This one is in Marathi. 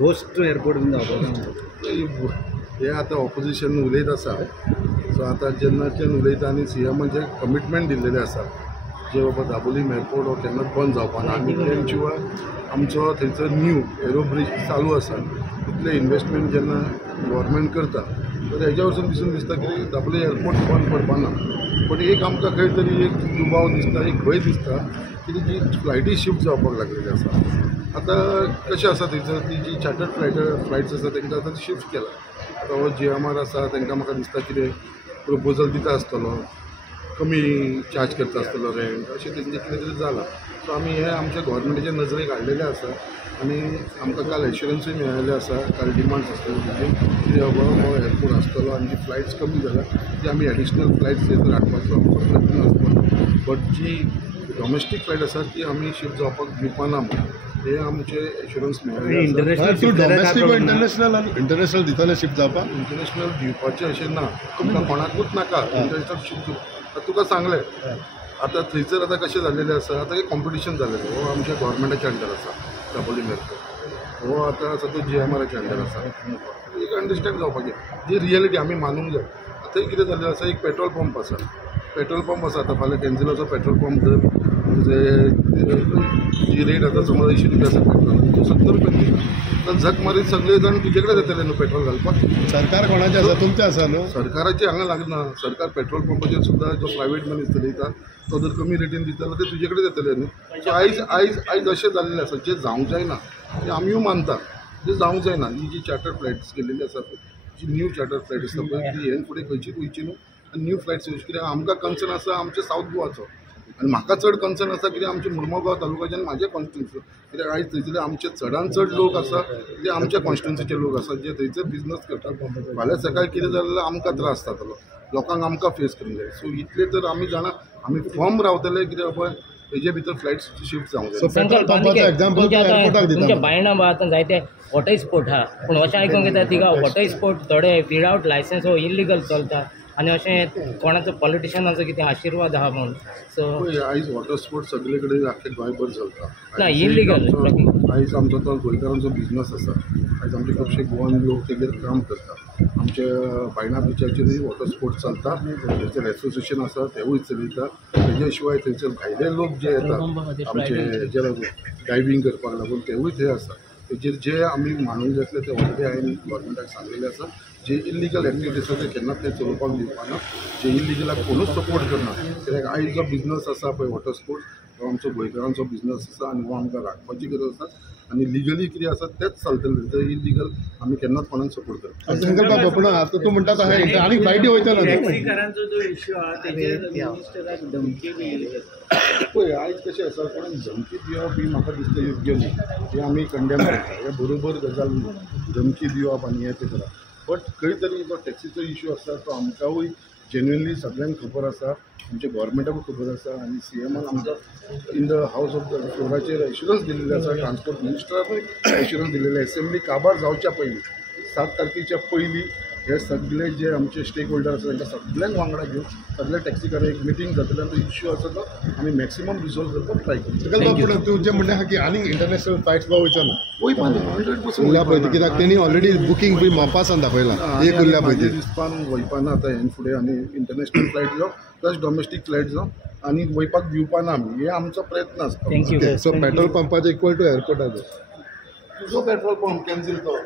होस्ट एअरपोर्ट बीन जावपाक हे आतां ऑपोजिशन उलयत आसा. सो आतां जेन्नाच्यान उलयता आनी सीएमाचे कमिटमेंट दिल्लेले आसा जे बाबा दाबोलीम एअरपोर्ट हो केन्नाच बंद जावपा ना आनी त्या शिवाय आमचो थंयसर न्यू एरो ब्रिज चालू आसा. इतले इन्वेस्टमेंट जेन्ना गव्हर्मेंट करता तर हेज्या वचून दिसता की दाबोली एअरपोर्ट बंद पडपा ना. बट एक आमकां खंय तरी एक दुबाव दिसता, एक भंय दिसता की जी फ्लायटी शिफ्ट जावपाक लागलेली आसा. आतां कशें आसा थंयसर ती जी चार्टर्ड फ्लायट्स आसा तांकां आतां शिफ्ट केला. आतां हो GMR आसा तांकां म्हाका दिसता कितें प्रपोजल दिता आसतलो, कमी चार्ज करता आसतलो रेंट, अशें तेंचें कितें तरी जालां. सो आमी हे आमच्या गव्हर्मेंटाच्या नजरेक हाडलेले आसा आनी आमकां काल एश्युरन्सूय मेळिल्ले आसा. काल डिमांड्स आसतले की बाबा हो एअरपोर्ट आसतलो आनी जी फ्लायट्स कमी जाल्या ती आमी एडिशनल फ्लायट्स थंयसर हाडपाचो आमचो प्रयत्न आसतलो. बट जी डॉमेस्टीक फ्लायट आसा ती आमी शिफ्ट जावपाक दिवपाना म्हणून हे आमचे एश्युरन्स मेळिल्ले. इंटरनॅशनल दितले शिफ्ट जावपाक? इंटरनॅशनल दिवपाचें अशें ना, तुमकां कोणाकूच नाका इंटरनॅशनल शिफ्ट. तुका सांगलें आतां थंयसर आतां कशें जाल्लेलें आसा, आतां एक कॉम्पिटिशन जाल्लेलें. हो आमच्या गव्हर्मेंटाच्या अंडर आसा दाबोलीम एअरपोर्ट. हो आतां आसा तो GMRच्या अंडर आसा. एक अंडरस्टँड जावपाचें जी रियलिटी आमी मानूंक जाय. थंय कितें जाल्लें आसा, एक पेट्रोल पंप आसा. आतां फाल्यां कॅन्झिलाचो पेट्रोल पंप जर जी रेट आतां समज 80 रुपया आसा पेट्रोल, तो 70 रुपया दिता. तर झक मारीत सगळे जाण तुजे कडेन येतले न्हू पेट्रोल घालपाक. सरकार कोणाचें आसा? तुमचें आसा न्हू? सरकाराचें हांगा लागना. सरकार पेट्रोल पंपाचेर सुद्दां जो प्रायवेट मनीस चलयता तो जर कमी रेटीन दितलो ते तुजे कडेन येतले न्हू. सो आयज अशें जाल्लें आसा जें जावंक जायना तें आमीय मानता. जें जावंक जायना ही जी चार्टर फ्लायट्स केल्लेली आसा जी न्यू चार्टर फ्लायट आसता पळय ती हेन फुडें खंयचीच वयची न्हू आनी न्यू फ्लायट्स येवची. कित्याक आमकां कन्सर्न आसा आमच्या सावथ गोवाचो आनी म्हाका चड कन्सर्न आसा कित्याक आमच्या मुर्मुगांव तालुक्याचे आनी म्हाजे कॉन्स्टिट्युन्सी. कित्याक आयज थंयसर आमचे चडांत चड लोक आसा ते आमच्या कॉन्स्टिट्युन्सीचे लोक आसा जे थंयसर बिजनस करतात. फाल्यां सकाळीं कितें जालें जाल्यार आमकां त्रास जातलो, लोकांक आमकां फेस करूंक जाय. सो इतले तर आमी जाणा आमी फर्म रावतले कित्याक बाबा हेजे भितर फ्लायट्स शिफ्ट जावंक जाय. तुमच्या बायणा आतां जायते वॉटर स्पोर्ट आहा पूण अशें आयकूंक येता तिका वॉटर स्पोर्ट थोडे विदावट लायसन्स हो इल्लिगल चलता आनी अशें कोणाचो पॉलिटिशनाचो कितें आशिर्वाद आहा म्हूण. सो आयज वॉटर स्पोर्ट सगळे कडेन आख्खे गोंयभर चलता. ना इल्लिगल. आयज आमचो तो गोंयकारांचो बिजनस आसा. आयज आमचे खुबशे गोवन लोक तेजेर काम करता. आमचे बायणा बिचाचेरूय वॉटर स्पोर्ट चलता. थंयसर एसोसिएशन आसा तेवूय चलयता. तेजे शिवाय थंयसर भायले लोक जे येतात आमचे हेजे लागून डायवींग करपाक लागून तेवूय थंय आसा. तेजेर जे आमी मानूंक जाय आसले ते ऑलरेडी हांवें गव्हर्मेंटाक सांगलेले आसा. जे इल्लिगल एक्टिविटीज आसा ते केन्नाच ते चलोवपाक दिवपाना. जे इल्लिगलाक कोणूच सपोर्ट करना. कित्याक आयज जो बिजनस आसा पळय वॉटर स्पोर्ट्स हो आमचो गोंयकारांचो बिजनस आसा आनी हो आमकां राखपाची गरज आसा आनी लिगली कितें आसा तेंच चलतलें. तर इल्लिगल आमी केन्नाच कोणाक सपोर्ट करता. संकल्प बाबा पूण आतां तूं म्हणटा तशें आनी फ्लायटी वयतलो टॅक्सीकारांचो जो इश्यू आहा तेजेर मिनिस्टराक धमकी बी पळय आयज कशें आसा कोणाक धमकी दिवप ही म्हाका दिसता योग्य न्ही. हे आमी कंडेम करता. हे बरोबर गजाल न्ही धमकी दिवप आनी हें तें करप. बट खंय तरी जो टॅक्सीचो इश्यू आसा तो आमकांय जेन्युअनली सगळ्यांक खबर आसा. आमच्या गव्हर्मेंटाकूय खबर आसा आनी CMन आमकां in the house of the फ्लोराचेर एश्युरन्स दिल्लेले आसा. ट्रान्सपोर्ट मिनिस्टराकूय एश्युरन्स दिल्लेले. एसेंब्ली काबार जावच्या पयलीं 7 तारखेच्या पयलीं हे सगळे जे आमचे स्टेक होल्डर आसा तांकां सगळ्यांक वांगडा घेवन सगळे टॅक्सीकार एक मिटींग जातले आनी तो इश्यू आसा तो आमी मॅक्सिमम रिजॉल्व करपाक ट्राय करता. तूं जें म्हणटा की आनी इंटरनॅशनल फ्लायट्स वयचो ना वयपा न्ही 100% उरल्या पळय कित्याक तेणी ऑलरेडी बुकींग बी मोपासान दाखयलां. एक उरल्या पळय दिसपान वयपाना आतां हें फुडें आनी इंटरनॅशनल फ्लायट जावं प्लस डॉमेस्टीक फ्लायट जावं आनी वयपाक दिवपाना आमी. हे आमचो प्रयत्न आसता. थँक्यू. सो पेट्रोल पंपाचो इक्वल टू एअरपोर्टाचो तुजो पेट्रोल पंप कॅन्सील तो